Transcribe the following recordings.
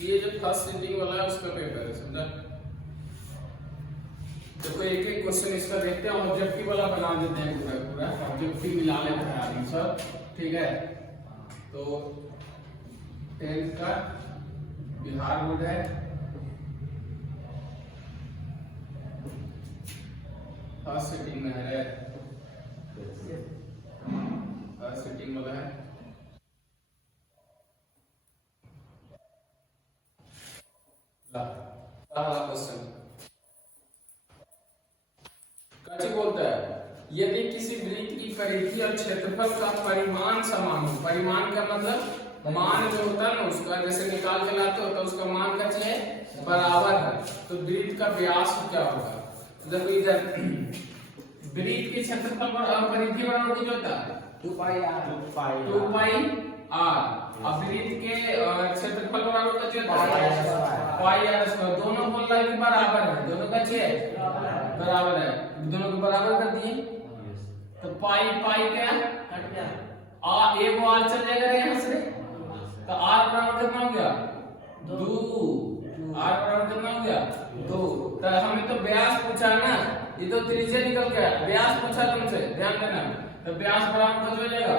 ये जो first seating वाला है उसका पेपर है, समझा। देखो एक एक क्वेश्चन इसका देखते हैं, ऑब्जेक्टिव वाला बना देते हैं पूरा पूरा, ऑब्जेक्टिव मिला लेते हैं आदमी सब, ठीक है। तो 10th का बिहार बोर्ड है, फर्स्ट सीटिंग में है, फर्स्ट सीटिंग वाला है। क्वेश्चन कैसे बोलता है, यदि किसी वृत्त की परिधि और क्षेत्रफल का परिमाण समान हो, परिमाण का मतलब मान जो होता है ना उसका, जैसे निकाल के लाते हो तो उसका मान का है बराबर है, तो वृत्त का व्यास क्या होगा। देखो इधर वृत्त के क्षेत्रफल और परिधि बराबर कुछ होता है 2 पाई r, 2 पाई r, अब वृत्त के क्षेत्रफल बराबर का होता है पाई r स्क्वायर, दोनों बोल रहा है कि बराबर है, दोनों का बराबर है, दोनों को बराबर कर दिए तो पाई पाई क्या कट गया, आ एक वो आर चल जाएगा यहाँ से, तो आर बराबर कितना हो गया 2, आर बराबर कितना हो गया 2। तो हमें तो व्यास पूछा ना, ये तो त्रिज्या निकल गया, व्यास पूछा तुमसे, ध्यान देना। तो व्यास बराबर कुछ हो जाएगा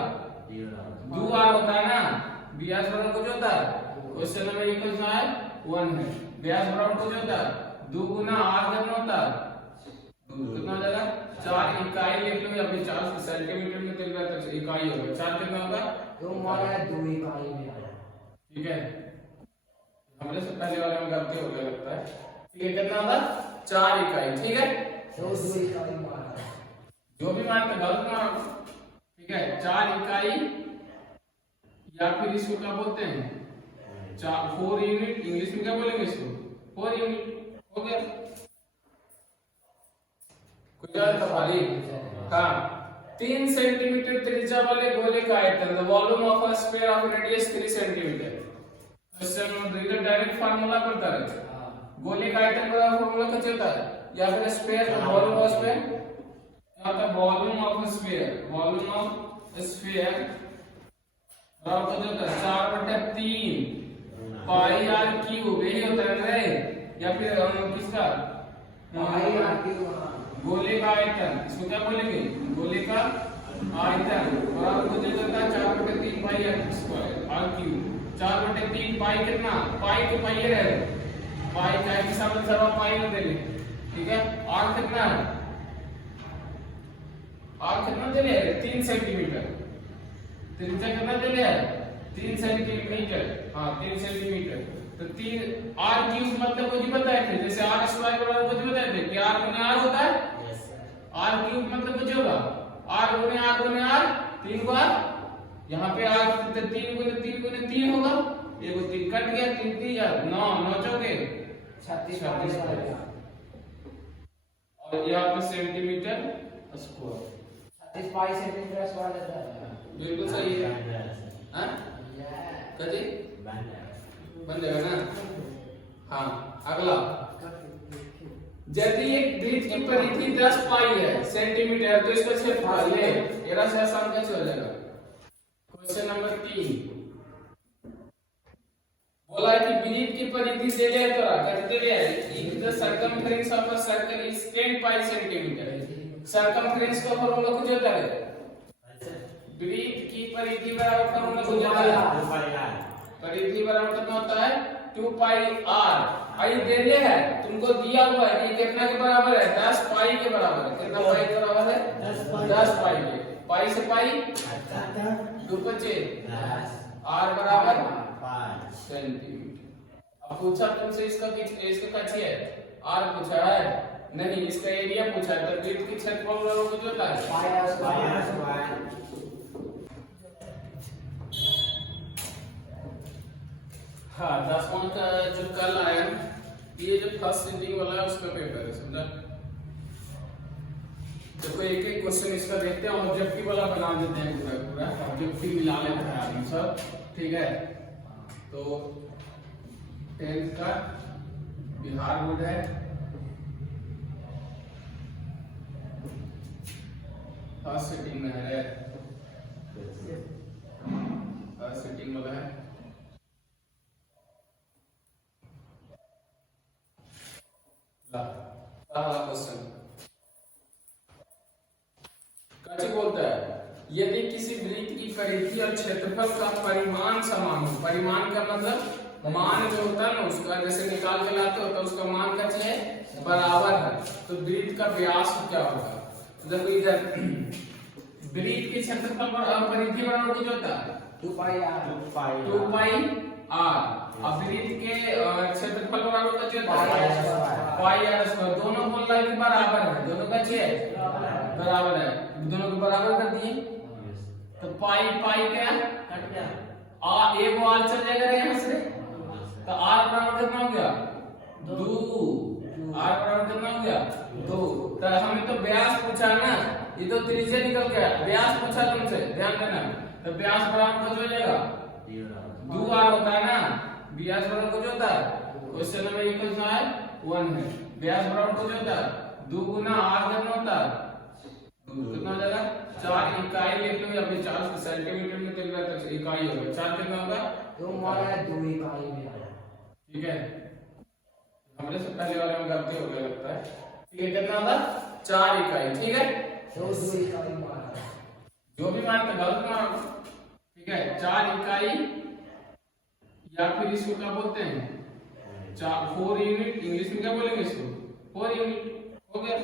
2 आर होता है ना, व्यास बराबर कुछ होता है, क्वेश्चन नंबर ये क्वेश्चन है 1 है, व्यास बराबर कुछ होता है 2 गुना आर कितना होता है, कितना हो जाएगा 4 इकाई लिख लो, अभी 4 सेंटीमीटर में चल रहा है तो इकाई होगा, 4 कितना होगा 2 मारा 2 इकाई में आया, ठीक है। हमने से पहले वाले में गलती हो गया लगता है, ठीक है, कितना होगा 4 इकाई, ठीक है, तो 2 इकाई मारा, जो भी मारते गलत मारो, ठीक है। 4 इकाई या फिर इसको क्या बोलते हैं 4 यूनिट, इंग्लिश में क्या बोलेंगे इसको 4 यूनिट, हो गया। हाँ 3 सेंटीमीटर त्रिज्या वाले गोले का आयतन, the volume of a sphere of radius 3 centimetre. Question में डायरेक्ट फार्मूला पड़ता है, गोले का आयतन का फार्मूला क्या होता है, या फिर स्फीयर का वॉल्यूम ऑफ स्फीयर, क्या होता है volume of sphere, volume of sphere बराबर क्या होता है 4/3 पाई r क्यूब, यही होता है ना, या फिर किसका पाई r क्यूब, गोले का आयतन, इसको क्या बोलेंगे गोले का आयतन बराबर हो जाता है 4/3 पाई r स्क्वायर r क्यूब, 4/3 पाई कितना, पाई के पाई रहे, पाई का एक हिसाब से सब पाई में देंगे, ठीक है। r कितना है, r कितना दे रहे हैं 3 सेंटीमीटर, त्रिज्या कितना दे रहे हैं 3 सेंटीमीटर, हाँ 3 सेंटीमीटर, तो 3 r क्यूब मतलब कुछ बताए थे, जैसे r स्क्वायर बराबर कुछ बताए थे कि r गुने r होता है, r क्यूब मतलब कुछ होगा r गुने r 3 बार, यहाँ पे r 3 गुने 3 होगा, ये 3 कट गया, 3 3 यार 9 9 चौके 36 और यहाँ पे सेंटीमीटर स्क्वायर, 36 पाई सेंटीमीटर स्क्वायर लेता है, बिल्कुल सही है, हाँ कजी बन जाएगा ना। हाँ अगला, यदि एक वृत्त की परिधि 10 पाई है सेंटीमीटर तो इसका क्षेत्रफल ये एरा से आसान कैसे हो जाएगा। क्वेश्चन नंबर 3 बोला है कि वृत्त की परिधि दे दिया तो कहते हैं if the circumference of a circle is 10 pi centimetre, circumference का फॉर्मूला कुछ होता है, वृत्त की परिधि बराबर फॉर्मूला कुछ होता है, परिधि बराबर कितना होता है 2 पाई r, आई देने है तुमको दिया हुआ है कि कितना के बराबर है 10 पाई के बराबर है, कितना पाई के बराबर है 10 पाई के, पाई से पाई 2 बचे 10, r बराबर 5 सेंटीमीटर। अब पूछा तुमसे इसका कच्ची है r पूछा है नहीं, इसका एरिया पूछा है, तो वृत्त की क्षेत्रफल बराबर कुछ होता है पाई r स्क्वायर। हाँ 10वां का जो कल आया, ये जो फर्स्ट सीटिंग वाला है उसका पेपर है, समझा। देखो एक एक क्वेश्चन इसका देखते हैं, ऑब्जेक्टिव वाला बना देते हैं पूरा पूरा, ऑब्जेक्टिव मिला लेते हैं आदमी सब, ठीक है। तो 10th का बिहार बोर्ड है, फर्स्ट सीटिंग में है, फर्स्ट सीटिंग वाला है। क्वेश्चन कैसे बोलता है, यदि किसी वृत्त की परिधि और क्षेत्रफल का परिमाण समान हो, परिमाण का मतलब मान जो होता है ना उसका, जैसे निकाल के लाते हो तो उसका मान का है बराबर है, तो वृत्त का व्यास क्या होगा। देखो इधर वृत्त के क्षेत्रफल और परिधि बराबर कुछ होता है 2 पाई आर। 2 pi are. अब वृत्त के क्षेत्रफल बराबर का होता है पाई आर स्क्वायर। दोनों बोल रहा है कि बराबर है, दोनों का बराबर है, दोनों को बराबर कर दिए तो पाई पाई क्या कट गया, आ एक आर चल जाएगा यहाँ से, तो आर बराबर कितना हो गया 2, आर बराबर कितना हो गया 2। तो हमें तो व्यास पूछा ना, ये तो त्रिज्या निकल गया, व्यास पूछा तुमसे, ध्यान देना। तो व्यास बराबर कुछ हो जाएगा 2 आर होता है ना, व्यास बराबर कुछ होता है, क्वेश्चन नंबर ये कितना है 1 है, व्यास बराबर कुछ होता है 2 गुना आर कितना होता है, कितना हो जाएगा 4 इकाई लिख लो, या फिर 4 सेंटीमीटर में चल रहा है तो इकाई होगा, 4 कितना होगा 2 इकाई में। ठीक है, हमने से पहले वाले में गलती हो गई लगता है। ठीक है, कितना होगा 4 इकाई। ठीक है, 2 इकाई माना, जो भी मानते गलत मानो। ठीक है, 4 इकाई या फिर इसको क्या बोलते हैं 4 यूनिट, इंग्लिश में क्या बोलेंगे इसको 4 यूनिट। हो गया,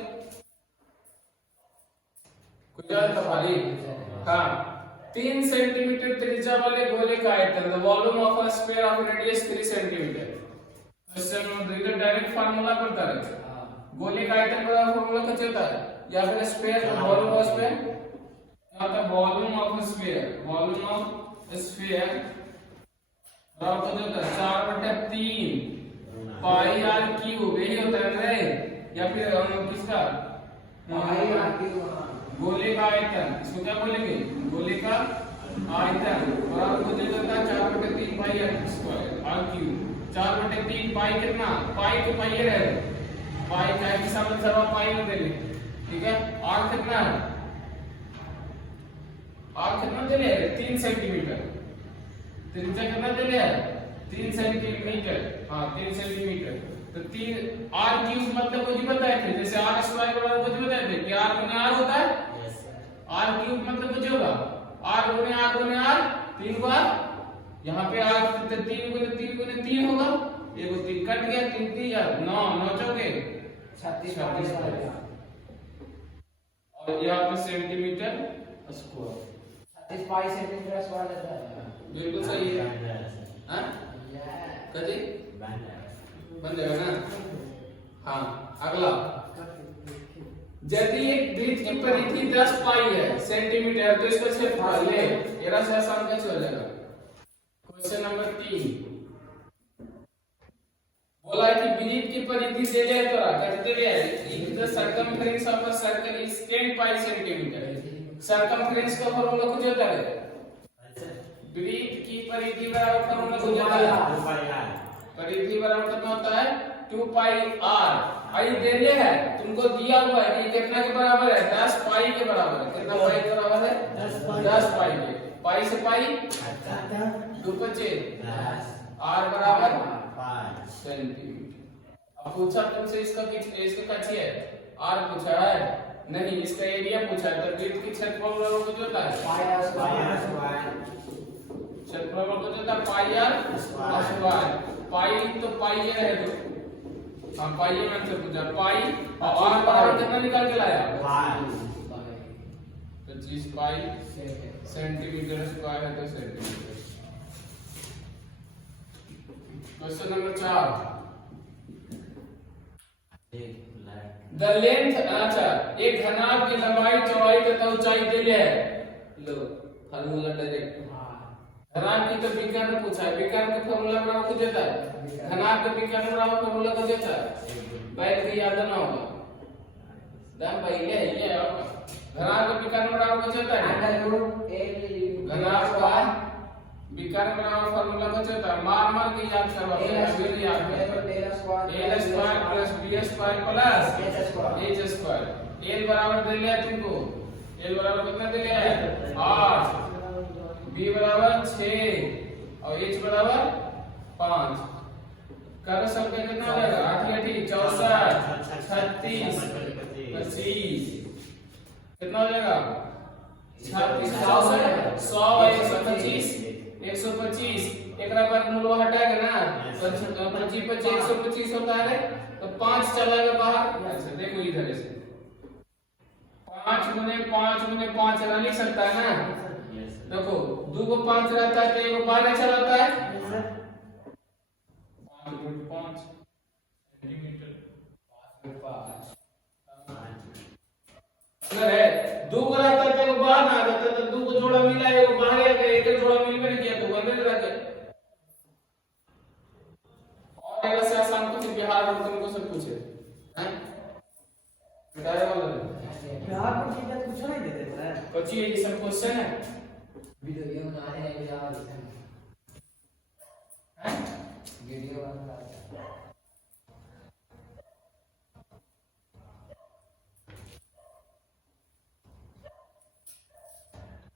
हाँ 3 सेंटीमीटर त्रिज्या वाले गोले का आयतन, the volume of a sphere of radius 3 centimetre. Question number direct formula पढ़ता है, गोले का आयतन का फार्मूला क्या होता है, या फिर स्फीयर का वॉल्यूम ऑफ स्फीयर, मतलब volume of sphere, volume of sphere बराबर होता है 4/3 पाई आर क्यूब, यही होता है रे, या फिर किसका पाई आर क्यूब, गोले का आयतन, इसको क्या बोलेंगे गोले का आयतन बराबर हो जाता है 4/3 पाई आर स्क्वायर आर क्यूब। 4/3 पाई कितना, पाई तो पाई है, पाई का एक सम सवा पाई में देंगे। ठीक है, आर कितना है, आर कितना दे रहे 3 सेंटीमीटर, त्रिज्या कितना दे रहे 3 सेंटीमीटर, हाँ 3 सेंटीमीटर। तो 3 आर क्यूब मतलब कुछ बताए थे, जैसे आर स्क्वायर बराबर कुछ बताए थे कि आर गुने आर होता है, आर क्यूब मतलब कुछ होगा आर गुने आर 3 बार, यहाँ पे आर 3 गुने 3 होगा, एक 3 कट गया, 3 3 9 9 चौके 36 और यहाँ पे सेंटीमीटर स्क्वायर, 36 पाई सेंटीमीटर स्क्वायर लेता है। बिल्कुल सही है, हाँ कभी बन जाएगा ना। हाँ अगला, यदि एक वृत्त की परिधि 10 पाई है सेंटीमीटर तो इसका क्षेत्रफल ले, एरा से आसान कैसे हो जाएगा। क्वेश्चन नंबर 3 बोला है कि वृत्त की परिधि दे दिया तो कहते हैं if the circumference of a circle is 10 pi centimetre. Circumference का फार्मूला कुछ होता है, वृत्त की परिधि बराबर फार्मूला कुछ होता है, परिधि बराबर कितना होता है 2 पाई आर। आई देने है तुमको दिया हुआ है कि कितना के बराबर है 10 पाई के बराबर है, कितना पाई के बराबर है 10 पाई के, पाई से पाई 2 5 आर बराबर 5 सेंटीमीटर। अब पूछा तुमसे इसका कच्ची है आर पूछा है नहीं, इसका एरिया पूछा है, तो वृत्त की क्षेत्रफल बराबर कुछ होता है पाई आर स्क्वायर, क्षेत्रफल बराबर कुछ होता है पाई आर स्क्वायर। पाई तो पाई है, तो हम पाई में से पूछा पाई और आर बराबर कितना निकाल के लाया 25 पाई सेंटीमीटर स्क्वायर है, तो centimetre. Question number 4 the length, अच्छा एक घनाभ की लंबाई चौड़ाई तथा ऊंचाई दिए है, लो फार्मूला डायरेक्ट। घनाभ की तो विज्ञान में पूछा है, विज्ञान का फार्मूला बराबर कुछ होता है, घनाभ का विज्ञान बराबर फार्मूला कुछ होता है, बैठ के याद ना होगा दम भाई ये घनाभ का विज्ञान बराबर कुछ होता है, घनाभ का विज्ञान बराबर फार्मूला कुछ होता है, मार मार के याद करवा फिर याद कर a square plus b square plus h square. l बराबर दे लिया तुमको, l बराबर कितना दे लिया है 8, b बराबर 6 और h बराबर 5। कर सकते कितना हो जाएगा 8 8 64 36 25 कितना हो जाएगा 36 100 125 125 एकरा पर मूल हटा के ना 25 25 125 होता है तो 5 चला गया बाहर। अच्छा देखो इधर से 5 गुने 5 गुने 5 लिख सकता है ना। देखो 2 को 5 रहता है तो 1 बाहर चला जाता है 5 सेंटीमीटर 5 अगर है 2 को रहता है तो बाहर ना जाता तो 2 को जोड़ा मिला है वो बाहर आ गया 1 जोड़ा मिल नहीं किया तो अंदर रह गया। और ऐसा आसान कुछ बिहार और तुमको सब पूछे हैं बताया वाला बिहार को चीजें कुछ नहीं देते सर। बच्ची ये सब क्वेश्चन है वीडियो ये बना रहे हैं बिहार हैं वीडियो बना रहे हैं।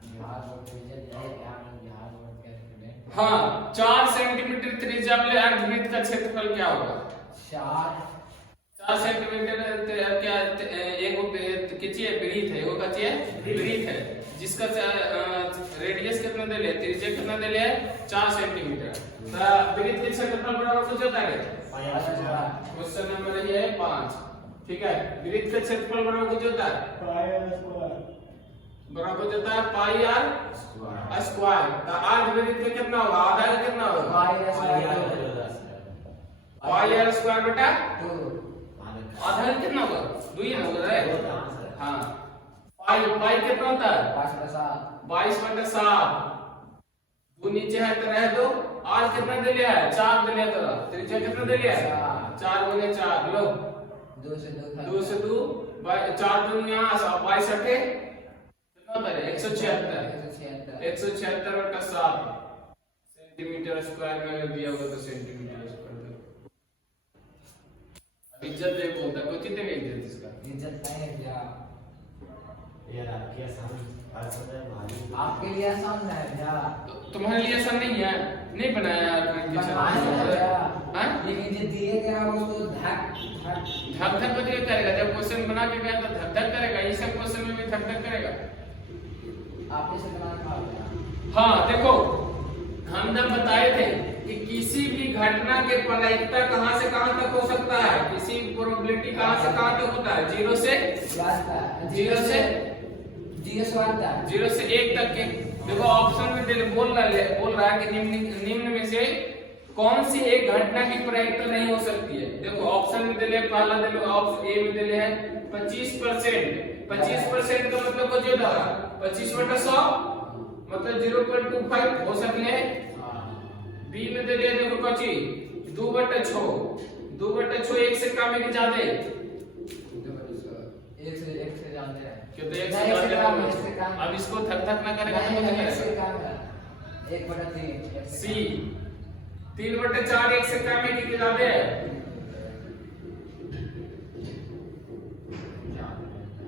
बिहार बोर्ड के लिए बिहार बोर्ड के स्टूडेंट हाँ 4 सेंटीमीटर त्रिज्या वाले अर्धवृत्त का क्षेत्रफल क्या होगा 4 सेंटीमीटर क्या एगो किचिए वृत्त है एगो कचिए वृत्त है जिसका रेडियस कितना देले त्रिज्या कितना देले है 4 सेंटीमीटर तो वृत्त के क्षेत्रफल बराबर कुछ होता है क्वेश्चन नंबर ये है 5 ठीक है। वृत्त का क्षेत्रफल बराबर कुछ होता है बराबर होता है पाई आर स्क्वायर। तो अर्धवृत्त का कितना होगा आधा का कितना होगा पाई आर स्क्वायर बेटा आधा का कितना होगा 2 ही होगा रे हां पाई कितना होता है 22/7 2 नीचे है तो रह दो आर कितना दे लिया है 4 दे लिया तो त्रिज्या कितना दे लिया है 4 गुने 4 लो 2 से 2 4 दूनी यहां 22 हटे कितना होता है 176/7 सेंटीमीटर स्क्वायर में दिया होगा तो सेंटीमीटर स्क्वायर इज्जत दे बोलता है कोई कितने में इज्जत इसका इज्जत है क्या यार आपके आसान आपके लिए आसान है क्या तुम्हारे लिए आसान नहीं है नहीं बनाया यार हां लेकिन जो दिए गया उसको धक धक धक बजे करेगा जब क्वेश्चन बना के गया तो धक धक करेगा ये सब क्वेश्चन में भी धक धक करेगा आपने से बनाना था। हाँ देखो हम जब बताए थे कि किसी भी घटना के प्रायिकता कहां से कहां तक हो सकता है किसी प्रोबेबिलिटी कहां से कहां तक होता है 0 से 1 तक के। देखो ऑप्शन में बोल रहा है कि निम्न में से कौन सी एक घटना की प्रायिकता नहीं हो सकती है। देखो ऑप्शन में दिले पहला दिले ऑप्शन ए में दिले है 25% 25% का मतलब कुछ होता है 25/100 मतलब 0.25 हो सकते हैं। बी में दिले देखो कची 2/6 2/6 1 से कम है कि ज्यादा है 1 से ज्यादा है क्यों तो 1 से ज्यादा अब इसको थक थक ना करेगा तो क्या करेगा 1/3 सी 3/4 1 से कम है कि ज्यादा है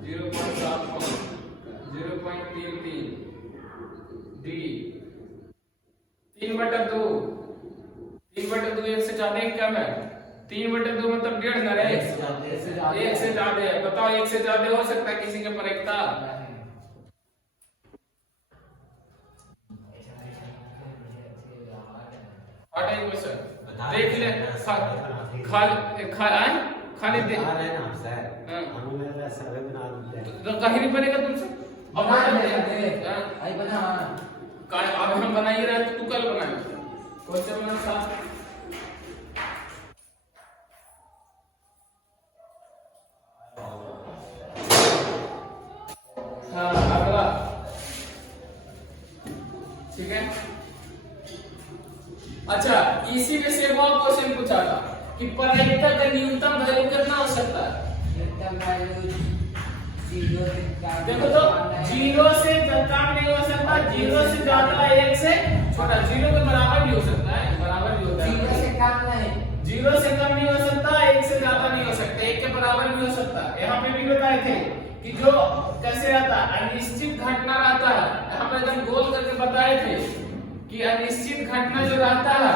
0.75 0.33 डी 3/2 3/2 1 से ज्यादा है कम है 3/2 मतलब 1.5 ना रे 1 से ज्यादा है। बताओ 1 से ज्यादा हो सकता है किसी का प्रायिकता हटा एक क्वेश्चन देख ले खाली देख आ रहे हैं ना सर हम मेरा सर्वे बना देते हैं तो कहीं नहीं बनेगा तुमसे अब आई बना अब हम बना ही रहे तो तू कल बनाएगा क्वेश्चन नंबर 7 हाँ अगला ठीक है। अच्छा इसी में से एक और क्वेश्चन पूछा था कि प्रायिकता का न्यूनतम वैल्यू कितना हो सकता है। देखो तो 0 से कम नहीं हो सकता 0 से ज्यादा 1 से छोटा 0 के बराबर भी हो सकता है बराबर भी होता है 0 से कम नहीं 0 से कम नहीं हो सकता 1 से ज्यादा नहीं हो सकता 1 के बराबर भी हो सकता है। यहाँ पे भी बताए थे कि जो कैसे रहता है अनिश्चित घटना रहता है यहाँ पे एकदम गोल करके बताए थे कि अनिश्चित घटना जो रहता है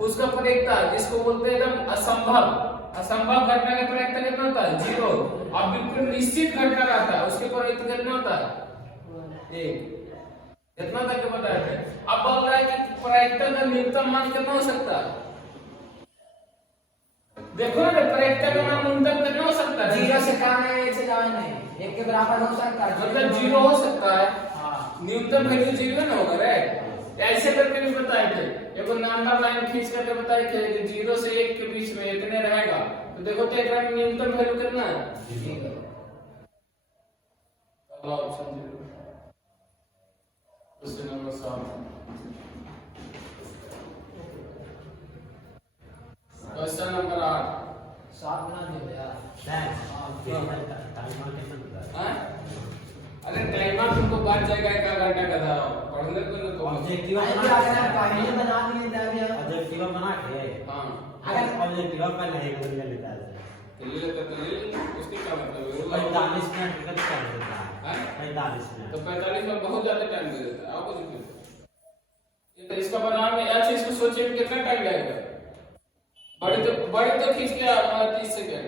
उसका प्रयोक्ता जिसको बोलते हैं एकदम असंभव घटना का प्रयोक्ता कितना होता है? 0। अब बिल्कुल निश्चित घटना रहता है उसके प्रयोक्ता कितना होता है? 1। इतना तक के बताया थे। अब बोल रहा है कि प्रयोक्ता का न्यूनतम मान कितना हो सकता है? देखो ना प्रयोक्ता का मान न्यूनतम कितना हो सकता है? 0 से कम है, 1 से ज्यादा नहीं, 1 के बराबर हो सकता है, मतलब 0 हो सकता है। हाँ। न्यूनतम वैल्यू 0 ना होगा राइट। ऐसे करके भी बताए थे, एगो नंबर लाइन खींच करके बताए थे कि 0 से 1 के बीच में इतने रहेगा, तो देखो तो एकरा में न्यूनतम वैल्यू कितना है? 0। अगला option 0। Question number 7। Question number 8। 7 बना दो यार। हां अरे टाइमर तुमको बच जाएगा 1 घंटा का था पढ़ने को ऑब्जेक्टिव पहले बना दिए थे अभी हम। ऑब्जेक्टिव बना के हां अगर ऑब्जेक्टिव पर नहीं कर लेता है ले लेता तो ले ले, उसके क्या मतलब है? 45 मिनट का टाइम देता हाँ? है 45 मिनट तो 45 में बहुत ज्यादा टाइम दे देता है। आपको दिक्कत तो इसका बनाने में अच्छा इसको सोचिए में कितना टाइम लगेगा? बड़े तो खींच के 30 सेकंड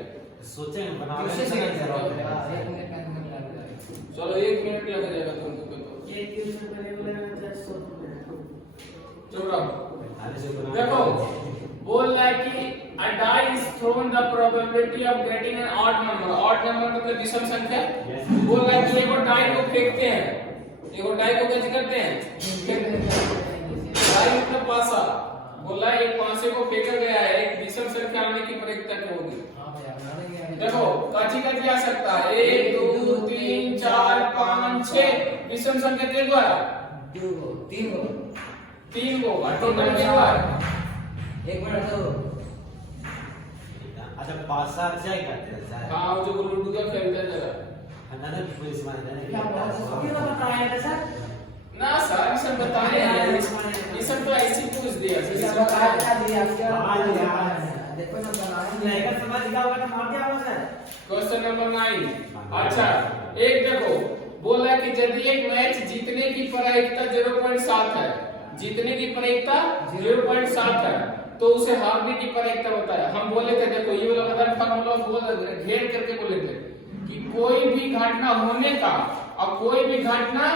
सोचे बनाने उसे में से नहीं जरूरत है। 1 मिनट का लग जाएगा। चलो 1 मिनट लग जाएगा तुमको तो ये क्वेश्चन पहले वाला 100 चलो देखो देखो बोल रहा है कि a die is thrown the probability of getting an odd number मतलब विषम संख्या। बोल रहा है कि एगो डाई को फेंकते हैं, एगो डाई को कैसे करते हैं? डाई मतलब पासा। बोल रहा है एक पासे को फेंका गया है, एक विषम संख्या आने की प्रयोक्ता क्या होगी? हां भैया बना देंगे। देखो काची का क्या सकता है? 1 2 3 4 5 6 विषम संख्या के द्वारा 2 3 को 3 को और टोटल के द्वारा 1 मिनट दो। अच्छा 5-7 जाए करते हैं सर। हां वो जो लूडो का खेलते हैं जरा अंदर पुलिस मार देने क्या बात है? क्यों बताया था सर? ना सर ये सब बताए हैं ये सब तो ऐसे ही पूछ दिया ये ये सब सब बताया था दिया क्या? हाँ यार। देखो ना बनाया नहीं कर समझ गया होगा तो मार दिया होगा सर। Question number 9। अच्छा एक देखो बोल रहा है कि यदि एक मैच जीतने की प्रायिकता 0.7 है, जीतने की प्रायिकता 0.7 है तो उसे हारने की प्रायिकता बताया। हम बोले थे देखो ये वाला बता फार्मूला बोल घेर करके बोले थे कि कोई भी घटना होने का और कोई भी घटना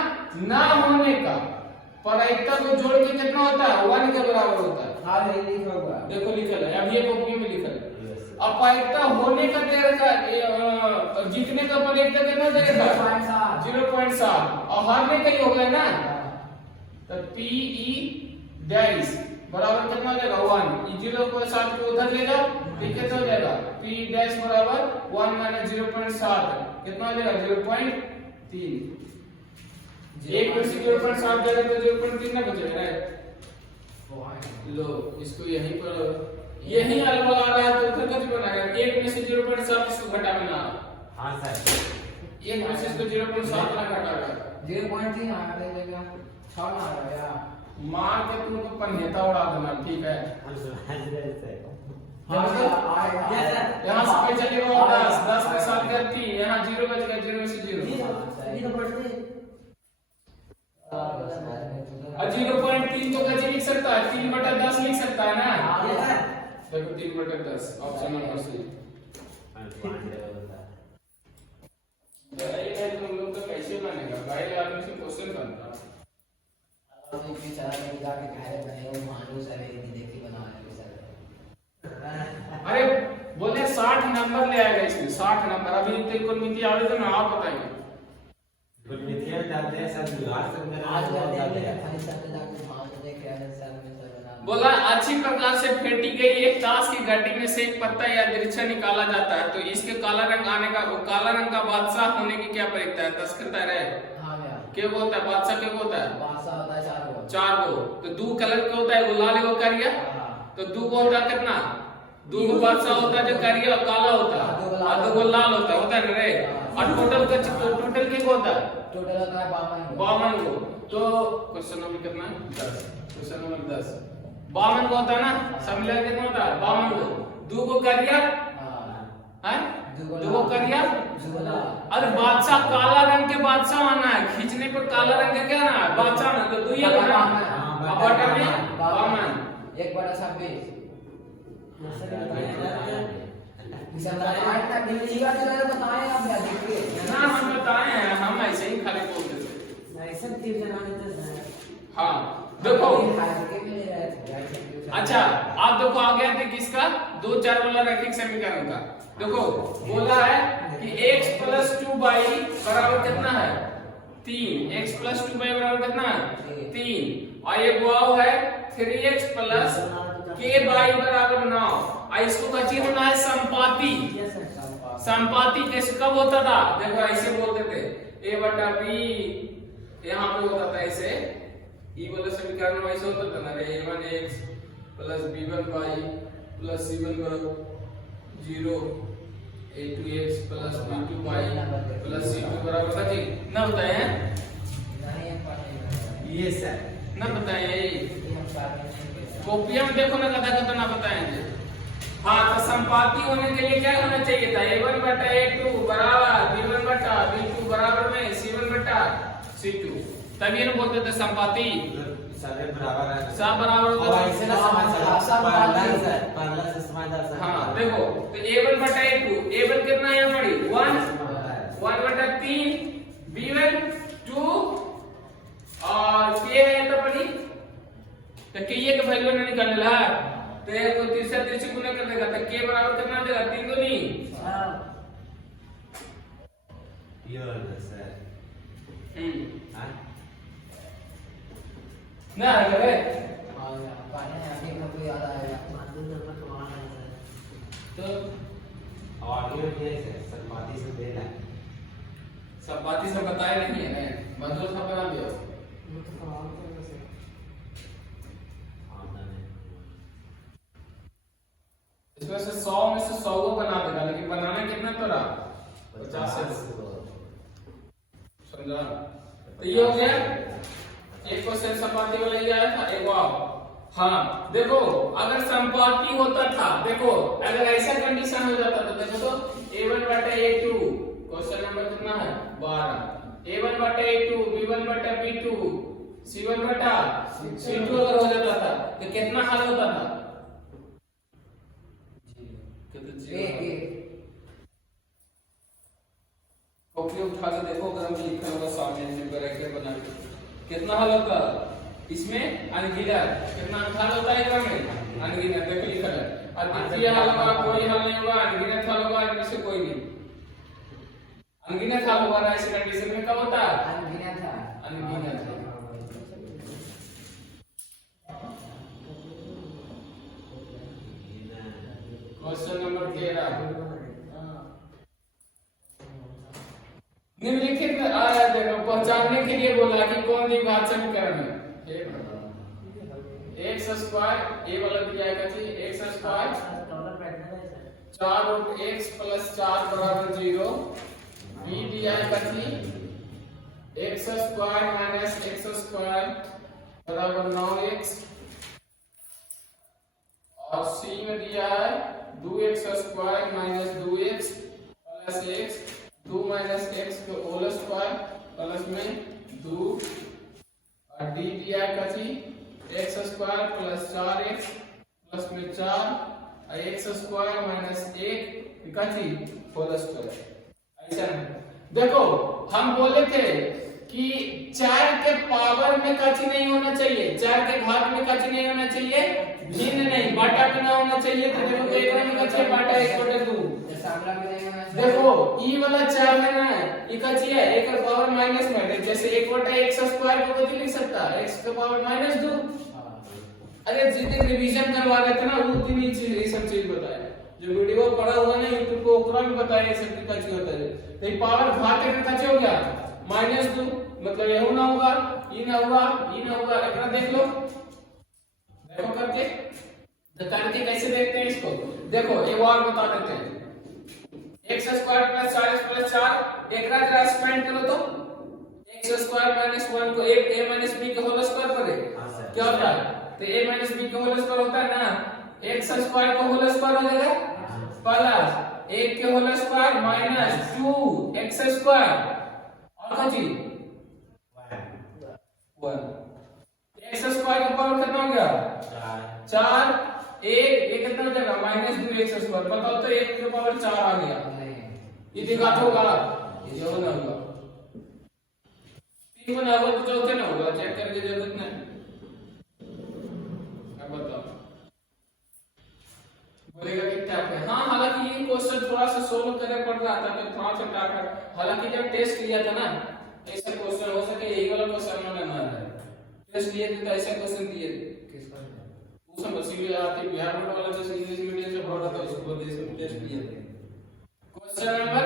ना होने का प्रायिकता को जोड़ के कितना होता है? 1 के बराबर होता है। हां ये लिखा हुआ है। देखो लिखल है, अब ये कॉपी में लिखल है। अब प्रायिकता होने का देगा जीतने का प्रायिकता कितना देगा? 0.7 और हारने का ही हो गया ना, तो PE डैश बराबर कितना हो जाएगा? 1। ई 0.7 को उधर ले जाओ तो कितना हो जाएगा? P डैश बराबर 1 माइनस 0.7 कितना हो जाएगा? 0.3। एक में से 0.7 जाएगा तो 0.3 ना बचेगा राइट। लो इसको यहीं पर यहीं अलग आ रहा है तो उधर कैसे बनाएगा? एक में से 0.7 इसको घटा में ना हाँ सर। एक में से इसको 0.7 ना घटाएगा 0.3 आ जाएगा 6 ना आ गया। मार के तुमको पन्हेता उड़ा देना ठीक है। हम समझ रहे थे। हाँ आएगा। यहाँ से पे चलेगा 10 के साथ कर 3 यहाँ 0 बच गया 0 में से 0 ये तो पढ़ते और 0.3 तो कैसे लिख सकता है? 3/10 लिख सकता है ना। देखो 3/10 ऑप्शन नंबर सी। ये तुम लोग तो कैसे बनेगा भाई? आदमी से क्वेश्चन बनता तो ये चला के जाके कह रहे बने वो मानू सर ये देखी बना रहे सर। अरे बोले 60 नंबर ले आएगा इसमें 60 नंबर। अभी तक को मिति आवे तो ना आप बताइए। मिथिया जाते हैं सर बिहार से मेरा आज जाते हैं खाली सर जाके मान देख रहे हैं सर में सर बना। बोला अच्छी प्रकार से फेंटी गई एक ताश की घटी में से एक पत्ता या दृश्य निकाला जाता है तो इसके काला रंग आने का वो काला रंग का बादशाह होने की क्या प्रयोक्ता है? तस्करता रहे हां भैया क्या बोलता है? बादशाह क्या बोलता है? बादशाह होता है 4 को। 4 गो तो 2 कलर के होता है गुलाल एगो करिया तो 2 को होता है कितना? 2 को बादशाह होता है जो करिया और काला होता है और 2 को लाल होता है ना रे। और टोटल क्या होता है? टोटल होता है 52 को। तो क्वेश्चन नंबर कितना है? 10। क्वेश्चन नंबर 10 52 को होता है ना, सब मिला के कितना होता है? 52 को। 2 को करिया हैं 2 को करिया अरे बादशाह काला रंग के बादशाह आना है, खींचने पर काला रंग का क्या ना है? बादशाह ना तो 2 ही बना अब बटा में 52 1/26 बताए आप क्या देखिए ना हम बताए हैं, हम ऐसे ही खाली बोलते थे। हाँ देखो, अच्छा आप देखो आ गया थे किसका, 2 4 वाला रैखिक समीकरण का। देखो बोला है कि x + 2y बराबर कितना है 3, x + 2y बराबर कितना है 3, और ये गुआव है 3x + ky बराबर 9। इसको कच्ची होना है संपाती। संपाती कैसे कब होता था, देखो ऐसे बोलते थे a/b, यहाँ पे होता था ऐसे, ई वाला समीकरण में ऐसे होता था ना, a1x + b1y + c1 बराबर 0, a2x + b2y + c2 बराबर कथी ना बताए हैं, ये सर ना बताए कॉपिया में देखो ना कथा कथा ना बताएंगे। हाँ तो संपाती होने के लिए क्या होना चाहिए था, a1/a2 बराबर b1/b2 बराबर में c1/c2, तभी ना बोलते थे संपाती। सारे बराबर है, सब बराबर होता है। ऐसे ना समझदार सर, पहला से समझदार सर। हाँ देखो तो a1/a2, a1 कितना है पड़ी 1, 1/3 b1 2, और k है तो पड़ी, तो k ये का वैल्यू ना निकालना है, तो ये को तीसरा तीसरी गुना कर देगा, तो k बराबर कितना देगा 3 दूनी ये वाला सर। हां ना करे तो ऑडियो ये है संपाती से देना, संपाती से बताया नहीं है, मतलब सब बना दिया। इसमें से 100 में से 100 को बना देगा, लेकिन बनाना कितना तो रहा 50 से, समझा। तो ये हो गया एक क्वेश्चन संपाती वाला ही आया था, एक और। हाँ देखो अगर संपाती होता था, देखो अगर ऐसा कंडीशन हो जाता था, देखो तो a1/a2 क्वेश्चन नंबर कितना है 12, a1/a2 b1/b2 c1/c2 अगर हो जाता था तो कितना हल होता था, कॉपी उठा के देखो, अगर हम लिखा होगा सामने से ब्रैकेट बना के कितना हल होगा, इसमें अनगिनत कितना हल होता है इसमें अनगिनत, देखो लिखा है अद्वितीय हल होगा, कोई हल नहीं होगा, अनगिनत हल होगा, इनमें से कोई नहीं अनगिनत हल होगा ना। इस कंडीशन में कब होता है अनगिनत। क्वेश्चन नंबर 13 निम्नलिखित में आ रहा है, देखो पहचानने के लिए बोला कि कौन द्विघात समीकरण है, x स्क्वायर ए वाला दिया है कथी x स्क्वायर 4√x + 4 बराबर 0, b दिया है कथी x स्क्वायर - x स्क्वायर बराबर 9x, और c में दिया है 2x square - 2x + x 2 - x के होल स्क्वायर प्लस में 2, और d दिया है कथी x स्क्वायर + 4x प्लस में 4 और x स्क्वायर - 1 कथी होल स्क्वायर। ऐसा देखो हम बोले थे कि 4 के पावर में कथी नहीं होना चाहिए, 4 के घात में कथी नहीं होना चाहिए, भिन्न नहीं, बाटा भी ना होना चाहिए, तो देखो एक में कथी है बाटा 1/2, देखो ई वाला 4 है ना, ई कथी है 1 का पावर माइनस में, जैसे 1/x स्क्वायर को कथी लिख सकता है x का पावर -2। अरे जिस दिन रिवीजन करवा रहे थे ना उस दिन ये सब चीज बताया, जो वीडियो पढ़ा हुआ ना YouTube पे ओकरा भी बताया ये सब कथी होता है। तो ये पावर घात में कथी हो गया -2, मतलब ये ना होगा, ई ना होगा, ई ना होगा, इतना देख लो, देखो करके, तो करके कैसे देखते हैं इसको, देखो एक और बता देते हैं x स्क्वायर + 4x + 4 एक जरा स्पेंड करो तो x स्क्वायर - 1 को a - b के होल स्क्वायर करे क्या होता है, तो a - b के होल स्क्वायर होता है ना, x स्क्वायर का होल स्क्वायर हो जाएगा प्लस 1 के होल स्क्वायर - 2x स्क्वायर और कथी 1 x स्क्वायर का पावर कितना हो गया 4 1 ये कितना हो जाएगा माइनस 2x स्क्वायर। बताओ तो 1 की पावर 4 आ गया, ये दिखात होगा, ये होना होगा 3 बना होगा तो चौथे ना होगा, चेक करके जरूरत नहीं। अब बताओ बोलेगा कि टफ है। हाँ हालांकि ये क्वेश्चन थोड़ा सा सोल्व करने पड़ रहा था तो थोड़ा सा टफ है। हालांकि जब टेस्ट लिया था ना ऐसे क्वेश्चन हो सके यही वाला क्वेश्चन उन्होंने मारा है, टेस्ट लिए थे तो ऐसे क्वेश्चन दिए थे। किसका उस समय सीबीआई आती बिहार बोर्ड वाला जो इंग्लिश मीडियम से पढ़ रहा था उसको देश में टेस्ट लिए थे। Question number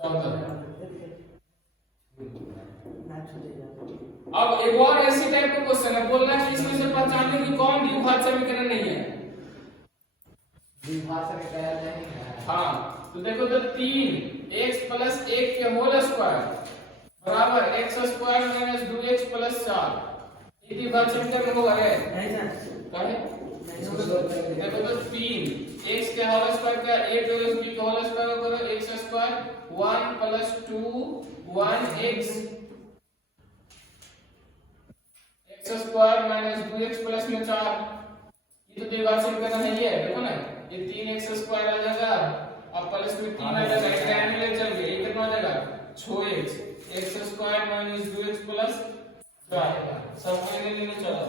14। अब एक और ऐसी टाइप का क्वेश्चन है, बोल रहा है कि इसमें से पहचान लो कि कौन द्विघात समीकरण नहीं है। द्विघात समीकरण नहीं है। हाँ तो देखो तो 3x + 1 के होल स्क्वायर बराबर x स्क्वायर माइनस 2x + 4 ये द्विघात समीकरण होगा रे नहीं सर काहे देखो तो 3x के होल स्क्वायर का 8 + b के होल स्क्वायर करो x square 1 + 2 1x x square minus 2x plus में 4 ये तो द्विघात समीकरण है, ये देखो ना ये 3x स्क्वायर आ जाएगा अब प्लस में 3 आ जाएगा, ट्रायंगल चल गया, ये कितना आ जाएगा 6x x square minus 2x plus 4 सब मैंने लेने चला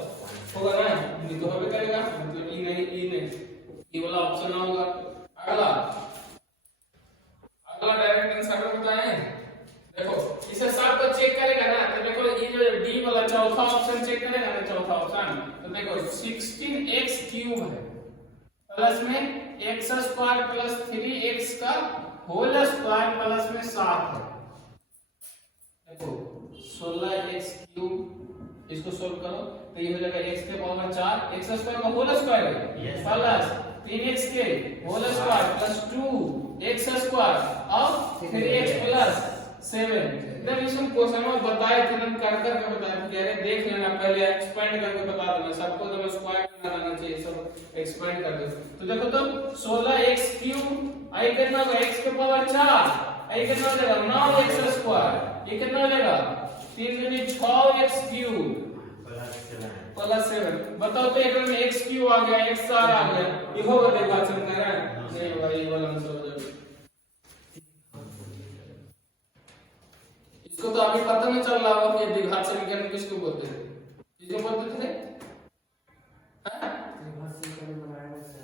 होगा ना, ये तो हमें करेगा तो ई नहीं ये वाला ऑप्शन ना होगा। अगला डायरेक्ट आंसर बताएं, देखो इसे सब को चेक करेगा ना तो देखो ये जो डी वाला चौथा ऑप्शन चेक करेगा ना, चौथा ऑप्शन तो देखो 16x क्यूब है प्लस में x स्क्वायर प्लस 3x का होल स्क्वायर प्लस में 7 है। देखो 16x क्यूब इसको सोल्व करो तो ये हो जाएगा x के पावर 4 x स्क्वायर का होल स्क्वायर है प्लस 3x के whole square plus 2x square और 3x प्लस 7। जब इसमें क्वेश्चन में बताए थे हम कर कर के बताए थे अरे देख लेना पहले एक्सपेंड करके बता देना सबको, तो स्क्वायर करना आना चाहिए सब एक्सपेंड कर दो। तो देखो तो 16x क्यूब आई कितना होगा x के पावर 4 आई कितना हो जाएगा 9x स्क्वायर ये कितना हो जाएगा 3 दूनी 6x क्यूब प्लस 7। बताओ तो एक में x क्यूब आ गया x स्टार आ गया, ये होगा द्विघात समीकरण नहीं होगा, ये वाला आंसर हो जाएगा। इसको तो अभी पता नहीं चल रहा होगा कि द्विघात समीकरण किसको बोलते हैं, किसको बोलते थे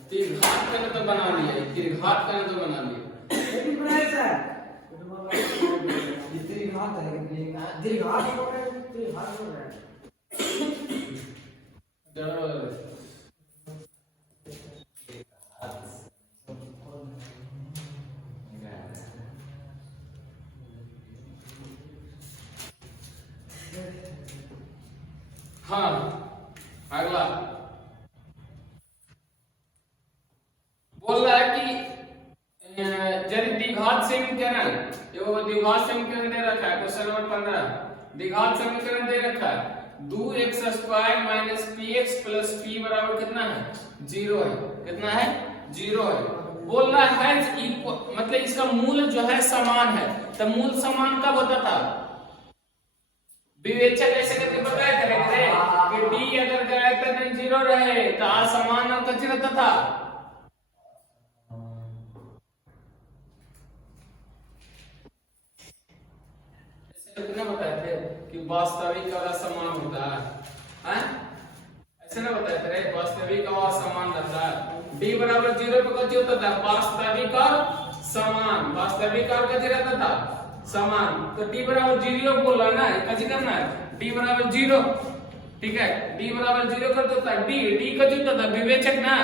द्विघात करने तो बना लिया, द्विघात करने तो बना लिया लेकिन बनाए सर द्विघात है दीर्घात हो रहा है दीर्घात हो रहा है हाँ अगला बोल रहा है कि यदि द्विघात समीकरण देखो द्विघात समीकरण दे रखा है क्वेश्चन नंबर 15 द्विघात समीकरण दे रखा है 2x square minus px plus p बराबर कितना है 0 है, कितना है 0 है। बोल रहा है मतलब इसका मूल जो है समान है, तो मूल समान कब होता था विवेचक ऐसे करके बताया करेंगे कि d अगर ग्रेटर देन 0 रहे तो असमान और कच रहता था। ऐसे ना बताए थे कि वास्तविक और असमान होता है, हैं ऐसे ना बताए थे वास्तविक और असमान रहता है। d बराबर 0 पे कच होता था वास्तविक और समान, वास्तविक और कच रहता था समान, तो d बराबर 0 बोल रहा है ना, कच करना है d बराबर 0, ठीक है d बराबर 0 कर देता है d का जो होता था विवेचक ना,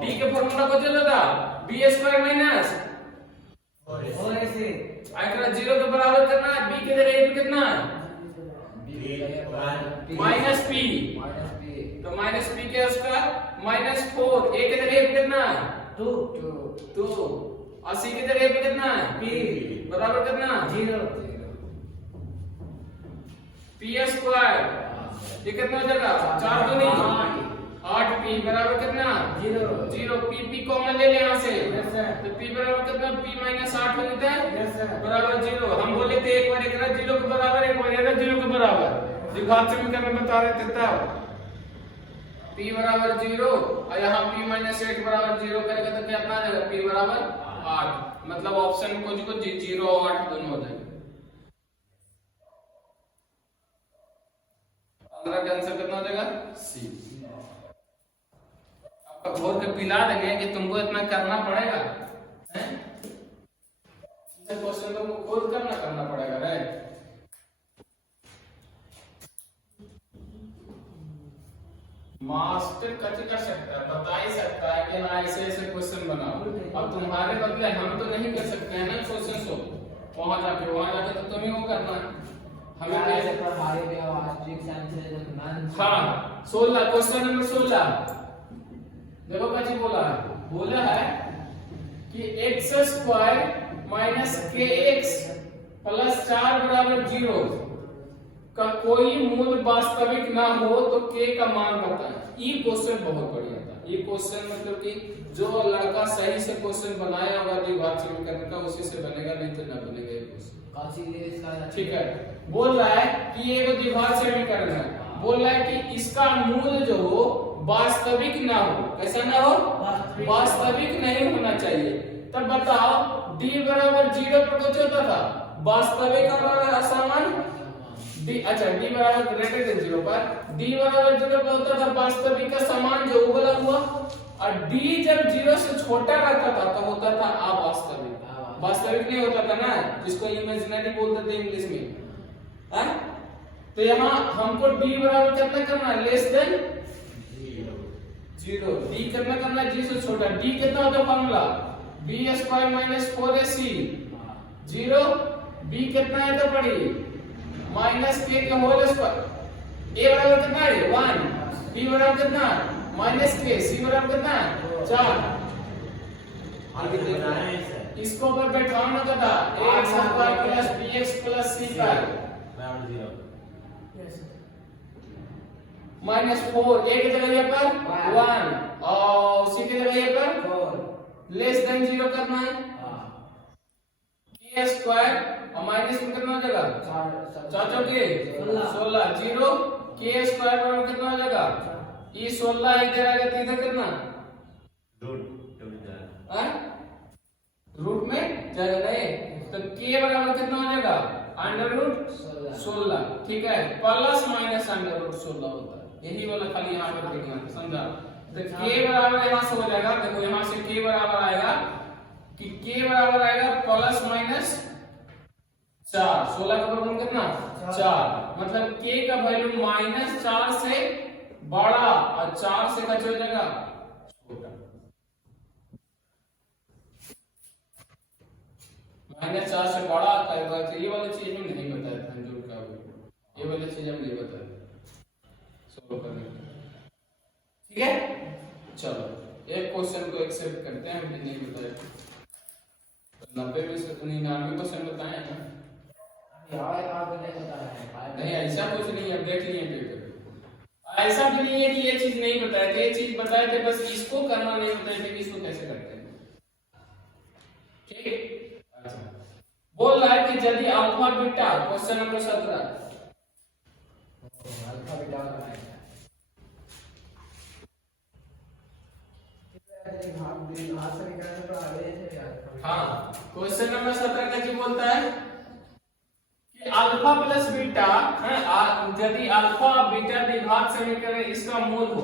d के फॉर्मूला को जो था b स्क्वायर माइनस और ऐसे आइकन 0 के बराबर करना है, b के जगह a कितना है माइनस p, तो माइनस p के स्क्वायर माइनस 4 a के जगह कितना है 2 और c के जगह पे कितना है p बराबर कितना 0 p स्क्वायर ये कितना हो जाएगा 4 तो नहीं 8p बराबर कितना 0 p कॉमन ले ले यहां से, तो p बराबर कितना p माइनस 8 हो जाता है बराबर 0। हम बोले थे एक बार एकरा 0 के बराबर एक बार एकरा 0 के बराबर द्विघात समीकरण में बता रहे थे तब p बराबर 0 और यहाँ p माइनस 8 बराबर 0 करेगा तो कितना आ जाएगा p बराबर 8। मतलब ऑप्शन को 0 और 8 दोनों हो जाएंगे। 15 का आंसर कितना हो जाएगा सी। आपका घोर के पिला देंगे कि तुमको इतना करना पड़ेगा, हैं? क्वेश्चन तुमको खुद करना पड़ेगा, राइट? मास्टर कच कर सकता है, बता ही सकता है कि ना ऐसे ऐसे क्वेश्चन बनाओ। अब तुम्हारे बदले हम तो नहीं कर सकते हैं ना क्वेश्चन को, वहां जाके तो तुम्हें वो करना है। हमें ऐसे पढ़ाई भी वास्तविक साइंस से मान। हाँ 16 क्वेश्चन नंबर 16 देखो काची बोला है कि x square minus kx plus 4 बराबर 0 का कोई मूल वास्तविक ना हो तो k का मान बताएं। ये क्वेश्चन बहुत बढ़िया था। ये क्वेश्चन मतलब कि जो लड़का सही से क्वेश्चन बनाया होगा द्विघात समीकरण का उसी से बनेगा, नहीं तो ना बनेगा ये क्वेश्चन। ठीक है, बोल रहा है कि ये वो द्विघात समीकरण है, बोल रहा है कि इसका मूल जो हो वास्तविक ना हो। कैसा ना हो? वास्तविक नहीं होना चाहिए। तब बताओ d बराबर 0 पर कुछ होता था वास्तविक और असामान्य d, अच्छा d बराबर ग्रेटर देन 0 पर d बराबर 0 पर होता था वास्तविक का समान जो बोला हुआ, और d जब 0 से छोटा रहता था तो होता था अवास्तविक। वास्तविक नहीं होता था ना, जिसको इमेजिनरी बोलते थे इंग्लिश में, हैं? तो यहाँ हमको d बराबर कितना करना है? Less than 0। d कितना करना है? g से छोटा। d कितना होता है formula? b square minus 4ac 0। b कितना है तो पढ़ी माइनस k का होल स्क्वायर। a बराबर कितना है? 1। b बराबर कितना? Minus k। c बराबर कितना? 4। आगे देखना है, इसको पर बैठाना था x square plus bx plus c बराबर 0 माइनस 4। a की जगह पर 1 और c की जगह पर 4। लेस देन 0 करना है। k स्क्वायर और माइनस में कितना हो जाएगा? 4 चौके 16 0। k स्क्वायर बराबर कितना हो जाएगा? ये 16 इधर आएगा तो इधर कितना? रूट में जाएगा नहीं, तो k बराबर कितना हो जाएगा? Under root 16। ठीक है, प्लस माइनस अंडर रूट 16 होता है। यही वाला खाली यहाँ पर देखना, समझा? तो k बराबर यहाँ से हो जाएगा, देखो यहाँ से k बराबर आएगा कि k बराबर आएगा प्लस माइनस 4। 16 का वर्गमूल कितना? 4। मतलब k का वैल्यू माइनस 4 से बड़ा और 4 से कम हो जाएगा छोटा। माइनस 4 से बड़ा आता है, ये वाली चीज हम नहीं बताया था जो क्या हुआ, ये वाली चीज हम नहीं बताया सोल्व करने के। ठीक है, चलो एक क्वेश्चन को एक्सेप्ट करते हैं, हमने नहीं बताया। 90 में से 99% बताए हैं ना? नहीं ऐसा कुछ नहीं है, देख लिए पेपर। ऐसा भी नहीं है कि ये चीज नहीं बताए थे, ये चीज बताए थे, बस इसको करना नहीं बताए थे कि इसको कैसे करते हैं। ठीक, अच्छा बोल रहा है कि यदि alpha beta, question number 17 alpha beta हाँ, क्वेश्चन नंबर 17 का जी बोलता है कि अल्फा प्लस बीटा, यदि अल्फा बीटा द्विघात समीकरण इसका मूल हो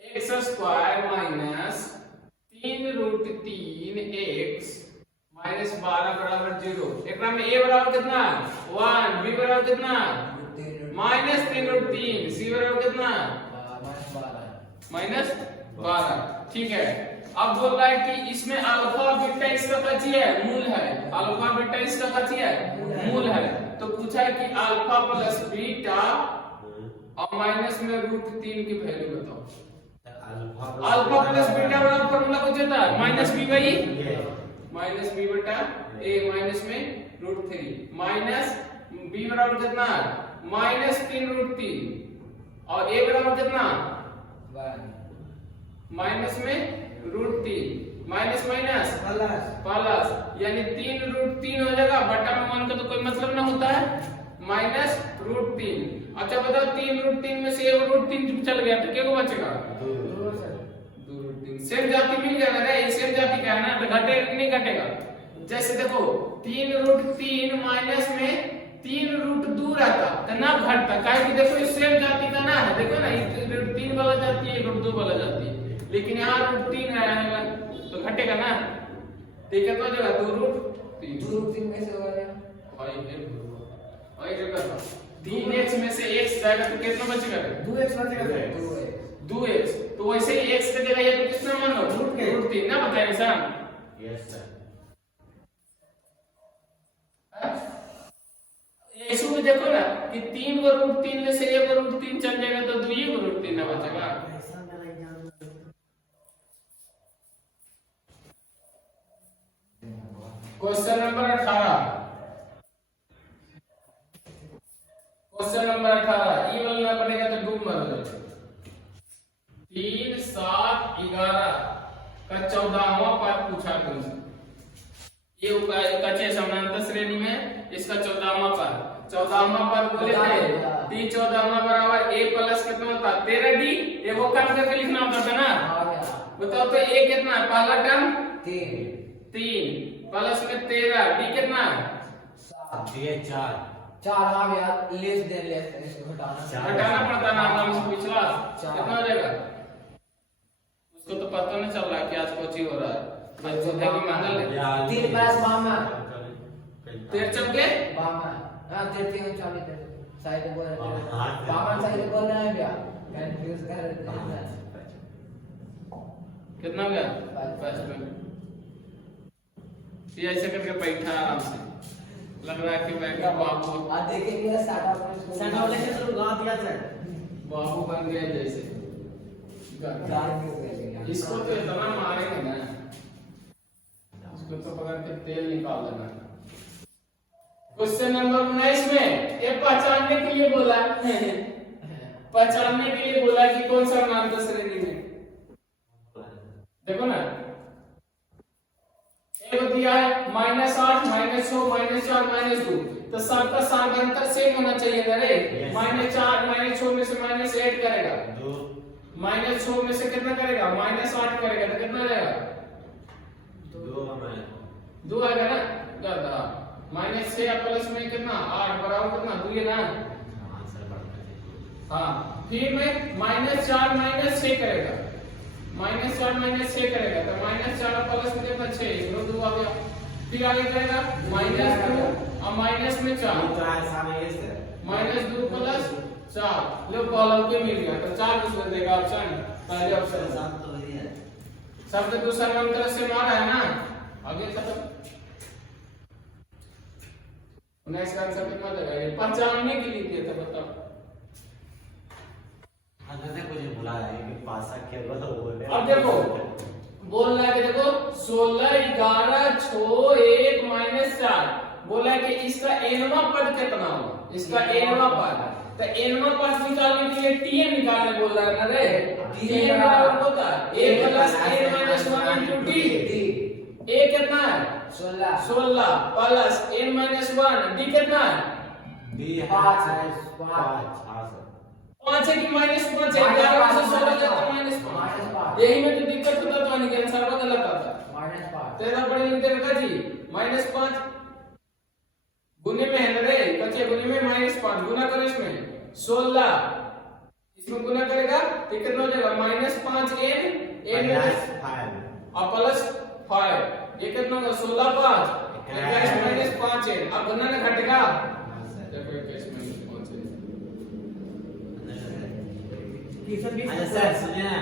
x square minus 3 root 3 x minus 12 बराबर 0। एकरा में a बराबर कितना? 1। b बराबर कितना? Minus 3 root 3। c बराबर कितना? माइनस 12। ठीक है, अब बोल रहा है कि इसमें अल्फा बीटा इसका कथी है? मूल है। अल्फा बीटा इसका कथी है? मूल है। तो पूछा है कि अल्फा प्लस बीटा और माइनस में रूट 3 की वैल्यू बताओ। अल्फा प्लस बीटा बराबर फॉर्मूला कुछ होता है minus b by minus b बटा ए माइनस में रूट 3 माइनस बी बराबर कितना? माइनस 3 रूट 3 और ए बराबर कितना? माइनस में रूट 3 माइनस माइनस प्लस, यानी 3 रूट 3 हो जाएगा। बटा में मान का तो कोई मतलब ना होता है, माइनस रूट 3। अच्छा बताओ 3 रूट 3 में से एक रूट 3 चल गया तो क्या को बचेगा? 2 रूट 3। सेम जाति मिल गया ना रे, सेम जाति का है ना, तो घटेगा कि नहीं घटेगा? जैसे देखो 3 रूट 3 माइनस में 3 रूट 2 रहता तो ना घटता, काहे कि देखो इस सेम जाति का ना है, देखो ना रूट 3 वाला जाति है, रूट 2 वाला जाति है, लेकिन यहाँ रूट 3 आएगा तो घटेगा ना, ठीक है? तो जगह 2 रूट 3। 2 रूट 3 कैसे होगा यार? वही जगह 3x में से x जाएगा तो कितना बचेगा? 2x बचेगा। 2x। तो वैसे ही x का जगह ये तो कितना मान लो? रूट 3 ना बताएंगे सर? Yes sir. ऐसे में देखो ना कि 3 को रूट 3 में से एक रूट 3 चल जाएगा तो 2 को रूट 3 ना बचेगा। Question number 18। क्वेश्चन नंबर 18 ई वाला बनेगा तो डूब मर जाएगा। 3 7 11 का 14वां पार्ट पूछा तुमसे। ये कच्चे समानांतर श्रेणी में इसका 14वां पार्ट। 14वां पार्ट बोले थे d 14वां बराबर a प्लस कितना होता? 13d। ये वो काम करके लिखना होता था ना। बताओ तो a कितना है? पहला टर्म 3 प्लस में 13, d कितना है? 4 4 आ गया, लेस देन लेस इसको हटाना पड़ता ना, हम इसको पिछला कितना हो जाएगा? उसको तो पता नहीं चल रहा कि आज कोची हो रहा है, आज बुधवार की मंगल है। 3 प्लस 52 13 चौके 52। हां 13 40 साइड बोल रहे हैं, 52 साइड बोल रहे हैं भैया, कंफ्यूज कर रहे हैं। कितना हो गया? 55। ये ऐसे करके बैठा आराम से, लग रहा है कि मैं बाबू आज देखेंगे स्टार्टअप वाले से तो गा दिया सर। बाबू बन गया जैसे। इसको तो इतना मारेंगे ना, इसको तो पकड़ के तेल निकाल देना। क्वेश्चन नंबर 19 में ये पहचानने के लिए बोला पहचानने के लिए बोला कि कौन सा समानांतर श्रेणी है। देखो ना, एक दिया है -8 -6 -4 -2, तो सबका समानांतर सेम होना चाहिए ना रे। -4 -6 में से -8 करेगा, -6 में से कितना करेगा? -8 करेगा तो कितना आएगा? 2 आएगा ना। दादा -6 प्लस में कितना? 8 बराबर कितना? 2 है ना। हाँ, फिर में -4 -6 करेगा, -4 -6 करेगा तो -4 प्लस में कितना? 6, इसमें 2 आ गया। फिर आगे करेगा -2 और माइनस में 4, -2 प्लस 4 लो कॉलम के मिल गया तो 4 किसको देगा? ऑप्शन पहले ऑप्शन शब्द दूसरा मंत्र से मारा है ना। आगे खत्म। नेक्स्ट आंसर कितना देगा? ये पहचानने के लिए दिया था, बताओ। अब देखो बोल रहा है कि देखो 16 11 6 1 -4 बोला है कि इसका एनवां पद कितना होगा? इसका एनवां पद, तो एनवां पद निकालने के लिए टीएम निकालने बोल रहा है ना रे। टीएम बराबर होता है a + n - 1 * d। a कितना है? 16 प्लस n - 1 d कितना है? 5 5 है कि -5 है? 11 में से 16 जाता -5। यही में तो दिक्कत होता तो नहीं, आंसर गलत आता। -5 तेरा बड़े लिखते रखा जी -5 गुने में है ना रे, बच्चे गुने में -5 गुना करो इसमें 16, इसमें गुना करेगा तो कितना हो जाएगा? -5n और प्लस 5, ये कितना होगा? 16 5 21 -5n। अब गुना ना घटेगा, देखो 21 -5n। अच्छा सर सुनिए ना,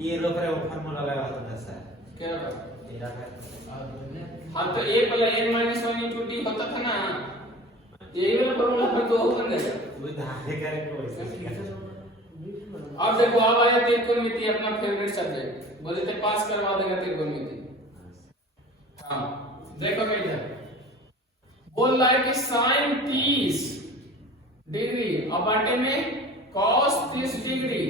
ये लोग रे वो फार्मूला लगा होता था सर। क्या होगा? तेरा का हां तो a + n - 1 * d होता था ना, यही वाला फॉर्मूला पर तो बन गया। वो धागे करके वैसे। अब देखो अब आया त्रिकोणमिति, अपना फेवरेट सब्जेक्ट, बोले थे पास करवा देगा त्रिकोणमिति। हाँ देखो बेटा, बोल रहा है कि sin 30 डिग्री और बाटे में cos 30 डिग्री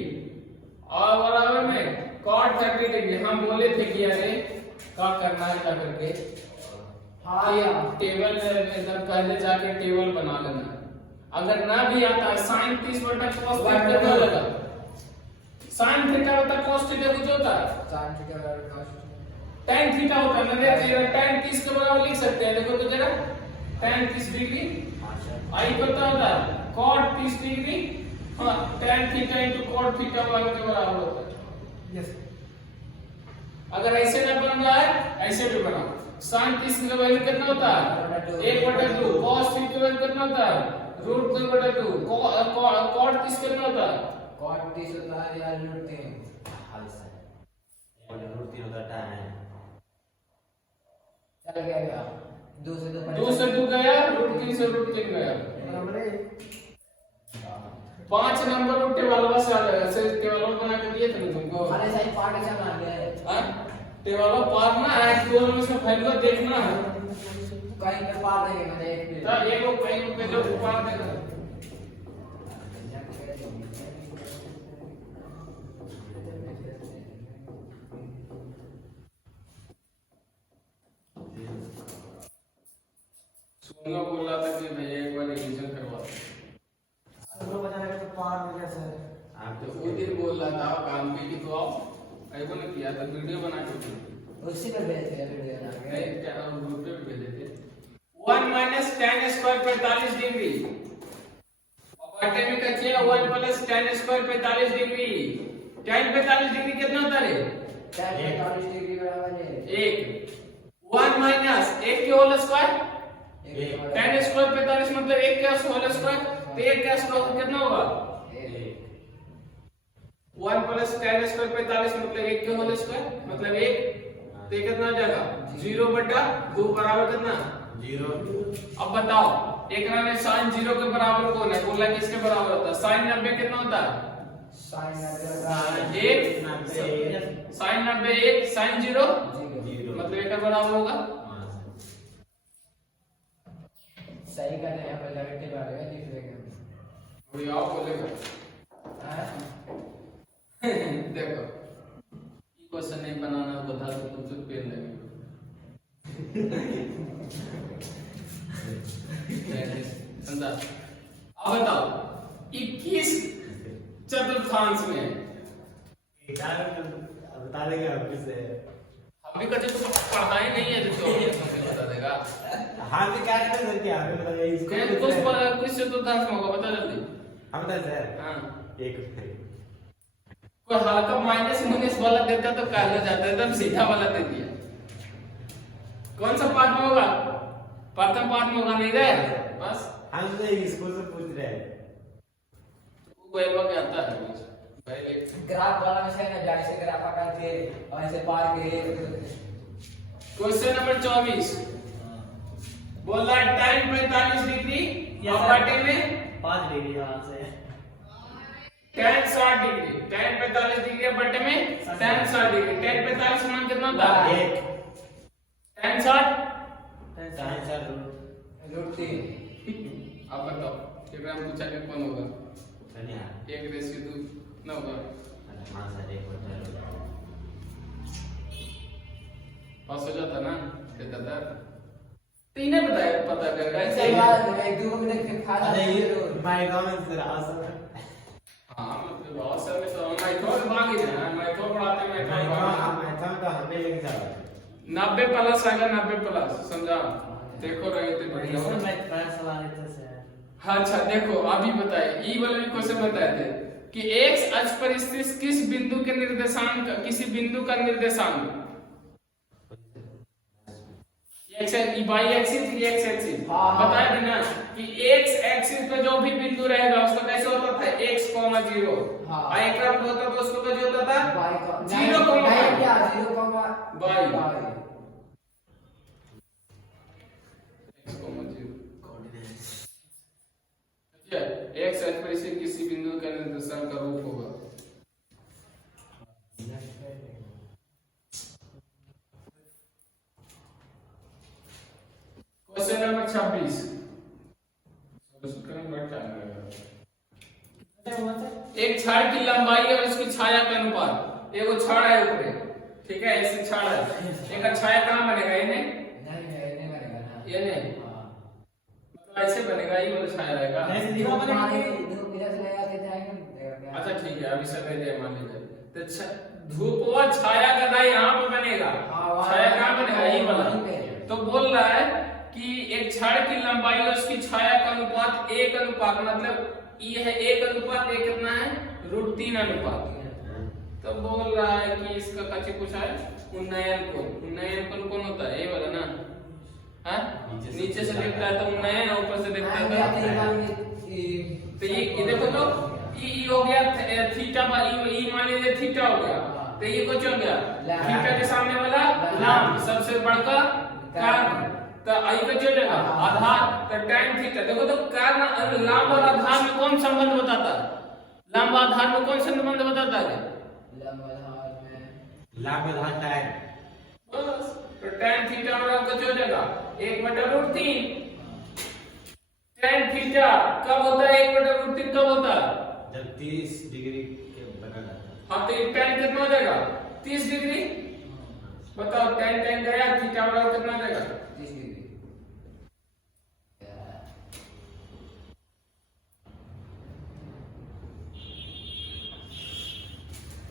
और बराबर में cot 30 डिग्री। हम बोले थे कि अरे क्या करना है, क्या करके टेबल एकदम पहले जाके टेबल बना लेना। अगर ना भी आता है sin 30 बटा cos थीटा कितना होगा? sin थीटा बटा cos थीटा कुछ होता है? साइन थीटा बराबर cos tan थीटा होता है ना, देखिए tan 30 के बराबर लिख सकते हैं, देखो तो जरा tan 30 डिग्री आई पता होता है cot 30 डिग्री, हाँ tan theta into cot theta वाले के बराबर होता है। यस अगर ऐसे ना बन रहा है ऐसे भी बनाओ। sin 30 का वैल्यू कितना होता है? 1/2। cos 30 का वैल्यू कितना होता है? √2/2। cot 30 कितना होता है? cot 30 होता है यार √3 हाल सर और रूट 3 होता है चल गया 2 से 2 2 से 2 गया, √3 से √3 गया। बराबर है 5 नंबर उठे वाला से आ जाएगा। ऐसे टेबल बना के दिए थे ना तुमको। अरे सही पार्ट ऐसा मान गया हां टेबल पार ना है, दोनों में से वैल्यू देखना है। कहीं पे पार देंगे मैंने एक मिनट तब एक को कहीं पे जो पार देना। सुनना बोल रहा था कि भैया एक बार रिवीजन करवा दो। सुनो बजाने का तो पार हो गया सर आप तो वो दिन बोल रहा था काम पे कि तो आओ, ऐसा नहीं किया था, वीडियो बना के भेजे। उसी पे भेज दिया वीडियो बना के नहीं क्या ग्रुप पे भेजे थे। 1 माइनस tan स्क्वायर 45 डिग्री और बटे में का किया 1 plus tan square 45 degree. tan 45 degree कितना होता है? tan 45 डिग्री बराबर है 1 1 माइनस 1 के होल स्क्वायर एक tan स्क्वायर 45 मतलब 1 का होल स्क्वायर, तो 1 का स्क्वायर कितना होगा? 1 प्लस tan स्क्वायर 45 मतलब 1 के होल स्क्वायर मतलब 1, तो ये कितना हो जाएगा? 0/2 बराबर कितना? 0 अब बताओ एक में sin 0 के बराबर कौन है? बोला किसके बराबर होता है? sin 90 कितना होता है? sin 90 1 sin 90 1 sin 0 मतलब 1 के बराबर होगा। सही करने यहाँ पे नेगेटिव आ गया लिख देंगे अभी आओ बोलेगा हां देखो क्वेश्चन नहीं बनाना बता तो तुम से पेन लगेगा। समझा? अब बताओ 21 चतुर्थांश में बता देगा फिर से हम भी कभी तो पढ़ा ही नहीं है, तो बता देगा। हाँ भी क्या कर सकते हैं हमें बताइए इसको कुछ चतुर्थांश में होगा, बता जल्दी। हम बता सर हाँ एक कोई हल्का माइनस माइनस वाला देता तो काल हो जाता, एकदम सीधा वाला दे दिया। कौन सा पार्ट में होगा? प्रथम पार्ट में होगा नहीं रे बस। हम तो इसको से पूछ रहे हैं कोई बात आता है कुछ पहले ग्राफ वाला में से ना जैसे ग्राफ का के और ऐसे पार के क्वेश्चन नंबर 24 बोला tan 45 डिग्री और बटे में 5 डिग्री यहां से tan 60 डिग्री। tan 45 डिग्री और बटे में tan 60 डिग्री। tan 45 मान कितना था? 1 tan 60 सर √3 अब बताओ फिर हम पूछा कि कौन होगा? धन्यवाद 1/2 ना होगा हाँ सर एक होता है पास हो जाता ना कहता था तीने बताया पता करेगा ऐसे ऐसे। बात एक दो मिनट के खा अरे ये माय गॉड सर आसर हाँ मतलब बहुत सारे में तो माइथोन भाग ही ना, माइथोन पढ़ाते हैं मैं माइथोन तो हमें लेके चला 90 प्लस आएगा 90 प्लस समझा? देखो रहे थे बढ़िया इसमें हो। मैं ट्रांस चला लेते सर हाँ अच्छा देखो अभी बताए ई वाले भी क्वेश्चन बताए थे कि x अक्ष पर स्थित किस बिंदु के निर्देशांक किसी बिंदु का निर्देशांक x y axis y axis हाँ। बताया था ना कि x एक्सिस पे जो भी बिंदु रहेगा उसका कैसे होता था x, 0 हाँ। और एक तरफ होता तो उसको कैसे होता था y 0, क्या 0, y y x अक्ष पर स्थित किसी बिंदु का निर्देशांक का रूप होगा। क्वेश्चन नंबर 26 एक छड़ की लंबाई और उसकी छाया का अनुपात। एगो छड़ है ऊपर, ठीक है, ऐसे छड़ है, एक छाया कहां बनेगा? ये नहीं बनेगा ना ये नहीं हाँ मतलब ऐसे बनेगा, ये वाला छाया रहेगा। ऐसे दिखा बनेगा कि धूप इधर से लगा के जाएंगे। अच्छा ठीक है, अभी सब दे मान लीजिए। तो धूप व छाया का दाई यहाँ पे बनेगा, छाया कहाँ बनेगा, ये वाला। तो बोल रहा है कि एक छड़ की लंबाई और उसकी छाया का अनुपात 1 मतलब ये है 1 कितना है, √3 अनुपात। तो बोल रहा है कि इसका कच्चे पूछा है उन्नयन कोण कौन होता है, ये वाला ना, हाँ नीचे से देखता है तो उन्नयन, ऊपर से देखता है तो ये देखो तो ये हो गया थीटा ई मान लीजिए थीटा हो गया, तो ये कुछ हो गया थीटा के सामने वाला लाम सबसे बड़का कारण, तो आई का जो जगह आधार, तो tan थीटा। देखो तो कारण लाम और आधार में कौन संबंध बताता है, लाम और आधार में कौन संबंध बताता है, लाभ आधार टाइम बस। तो tan थीटा बराबर कुछ हो जाएगा 1/√3। tan थीटा कब होता है, 1/√3 कब होता है, जब 30 डिग्री के बना जाता है। हाँ तो tan कितना हो जाएगा 30 डिग्री। बताओ tan गया, थीटा बराबर कितना हो जाएगा 30 डिग्री।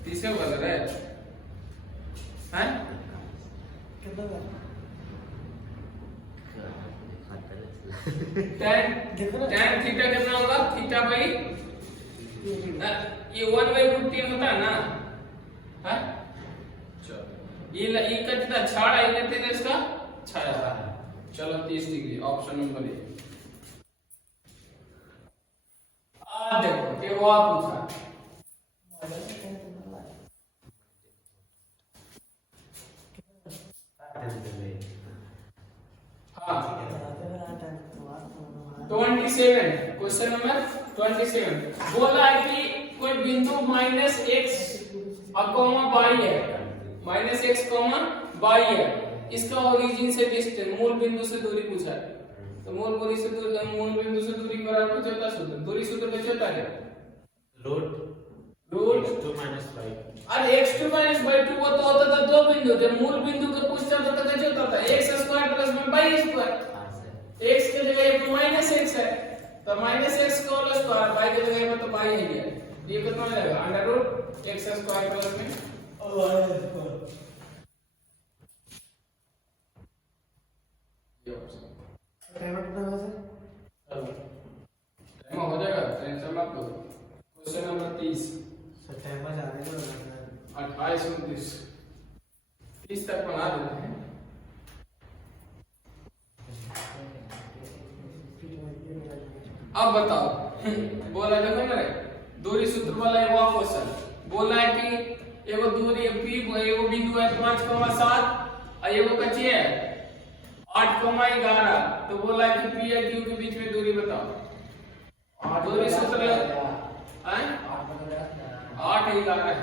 तीसरे बोल रहे हैं कितना का? tan थीटा कितना होगा, थीटा भाई ये 1/√3 होता है ना, हाँ ये कितना छाड़ है, कहते हैं इसका छाया। चलो 30 डिग्री ऑप्शन नंबर ए। आज देखो ये वो पूछा हाँ 27 क्वेश्चन नंबर 27 बोला है कि कोई बिंदु -x y है, -x y है, इसका ओरिजिन से डिस्टेंस मूल बिंदु से दूरी पूछा है। तो मूल बिंदु से दूरी बराबर कुछ होता है, सूत्र दूरी सूत्र कुछ होता है रूट x2 - 5। अरे x2 - 2 वो तो होता था दो बिंदु, जब मूल बिंदु का पूछता था तो क्या होता था x² + y²। x की जगह ये -x है तो -x का होल स्क्वायर, y की जगह में तो y ही है, ये कितना हो जाएगा √x² + में टाइमर कितना होगा सर? टाइम हो जाएगा, टेंशन मत लो। क्वेश्चन नंबर 30 सर टाइमर जाने को लगा 28 29 30 तक बना देते हैं। अब बताओ बोला देखो ना दूरी सूत्र वाला है वो क्वेश्चन। बोला है कि एगो दूरी p एगो बिंदु है 5,7 और एगो कच्ची है 8,11। तो बोला है कि p और q के बीच में दूरी बताओ। दूरी सूत्र है 8,11 है,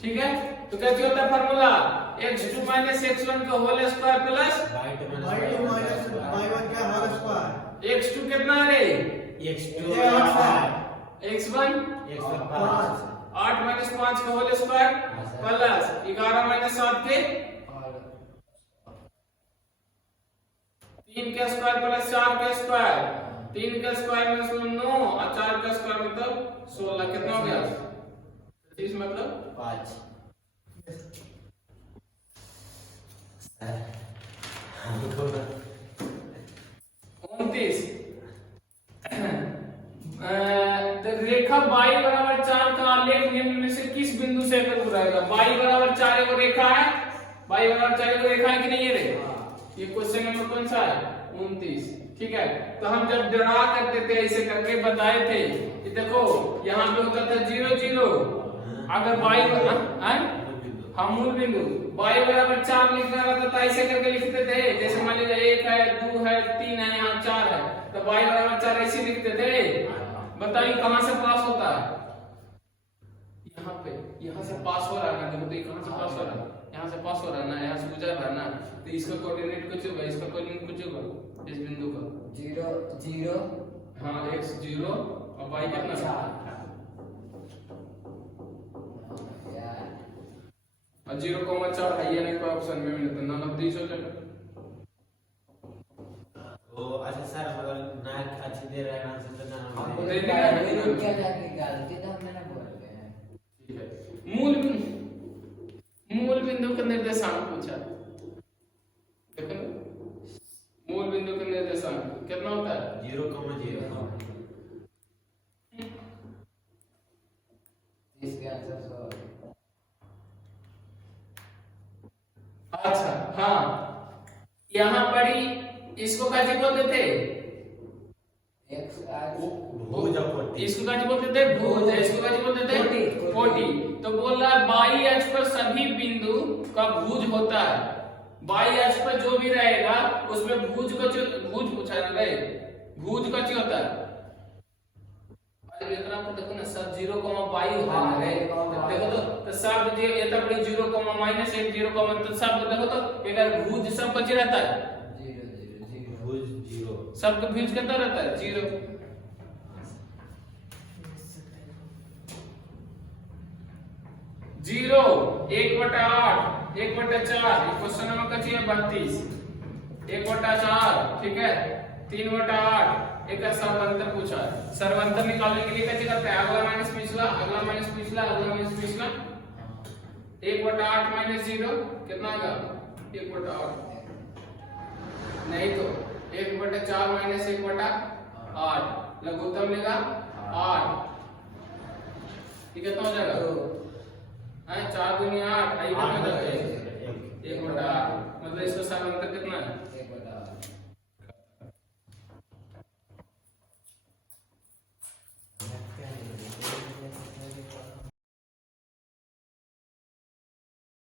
ठीक है। तो कैसे होता है फार्मूला, x2 - x1 का whole square plus y2 - y1 का होल स्क्वायर। x2 कितना है रे, x2 x1 5 8 - 5 का होल स्क्वायर प्लस 11 - 7 के 3 के स्क्वायर प्लस 4 के स्क्वायर, 3 के स्क्वायर में 9 और 4 का स्क्वायर मतलब 16। कितना हो गया 30 मतलब 5। तो रेखा y बराबर 4 का आलेख निम्न में से किस बिंदु से होकर गुजरेगा। y बराबर 4 एक रेखा है, y बराबर 4 एक रेखा है कि नहीं, ये क्वेश्चन नंबर कौन सा है 29, ठीक है। तो हम जब ड्रा करते थे ऐसे करके बताए थे कि देखो यहाँ पे होता था 0 0, अगर y हम मूल बिंदु y बराबर 4 लिखना रहता था ऐसे करके लिखते थे, जैसे मान लीजिए 1 है 2 है 3 है यहाँ 4 है तो y बराबर 4 ऐसे लिखते थे। बताइए कहां से पास होता है, यहाँ पे, यहाँ से पास हो रहा है ना, देखो तो कहां से पास हो रहा है, यहाँ से पास हो रहा है ना, यहाँ से गुजर रहा है ना, तो इसका कोऑर्डिनेट कुछ होगा, इसका कोऑर्डिनेट कुछ होगा इस बिंदु का 0 0 हाँ x 0 और y कितना और 0,4 है, ये नहीं कोई ऑप्शन में मिलता ना 90 हो जाएगा। दे रहा है आंसर तो ना हमको दे तो देना। क्या जाके गलती तो हमने ना बोल रहे हैं। ठीक है। मूल बिंदु का निर्देशांक पूछा। देखो ना, मूल बिंदु का निर्देशांक कितना होता है? 0,0 इसके आंसर सो अच्छा हाँ, यहाँ पड़ी इसको क्या बोलते थे? एक आज भुज और कोटि। इसको क्या बोलते थे? भुज। इसको क्या बोलते थे? कोटि। कोटि। तो बोल रहा है बाई अक्ष पर सभी बिंदु का भुज होता है। बाई अक्ष पर जो भी रहेगा उसमें भुज का भुज पूछा ना रे, भुज का क्या होता है? अरे इतना पर देखो ना सब 0,22 होता है रे। देखो तो सब जो ये तब 0,-1 0, तो सब देखो तो अगर भुज सब बचे रहता है, 0 0 0 भुज 0 सबका भुज कितना रहता है? 0। 0 1/8 1/4 क्वेश्चन नंबर कची है 32 1/4 ठीक है 3/8 एक सर्वांतर पूछा है। सर्वांतर निकालने के लिए कैसे करते हैं? अगला माइनस पिछला, अगला माइनस पिछला, अगला माइनस पिछला। 1/8 माइनस 0 कितना आएगा? 1/8 नहीं तो 1/4 माइनस 1/8 लघुत्तम लेगा 8। ठीक है, कितना हो जाएगा? 4 दूनी 8 आई कितना हो जाएगा? 1/8 मतलब इसका समांतर कितना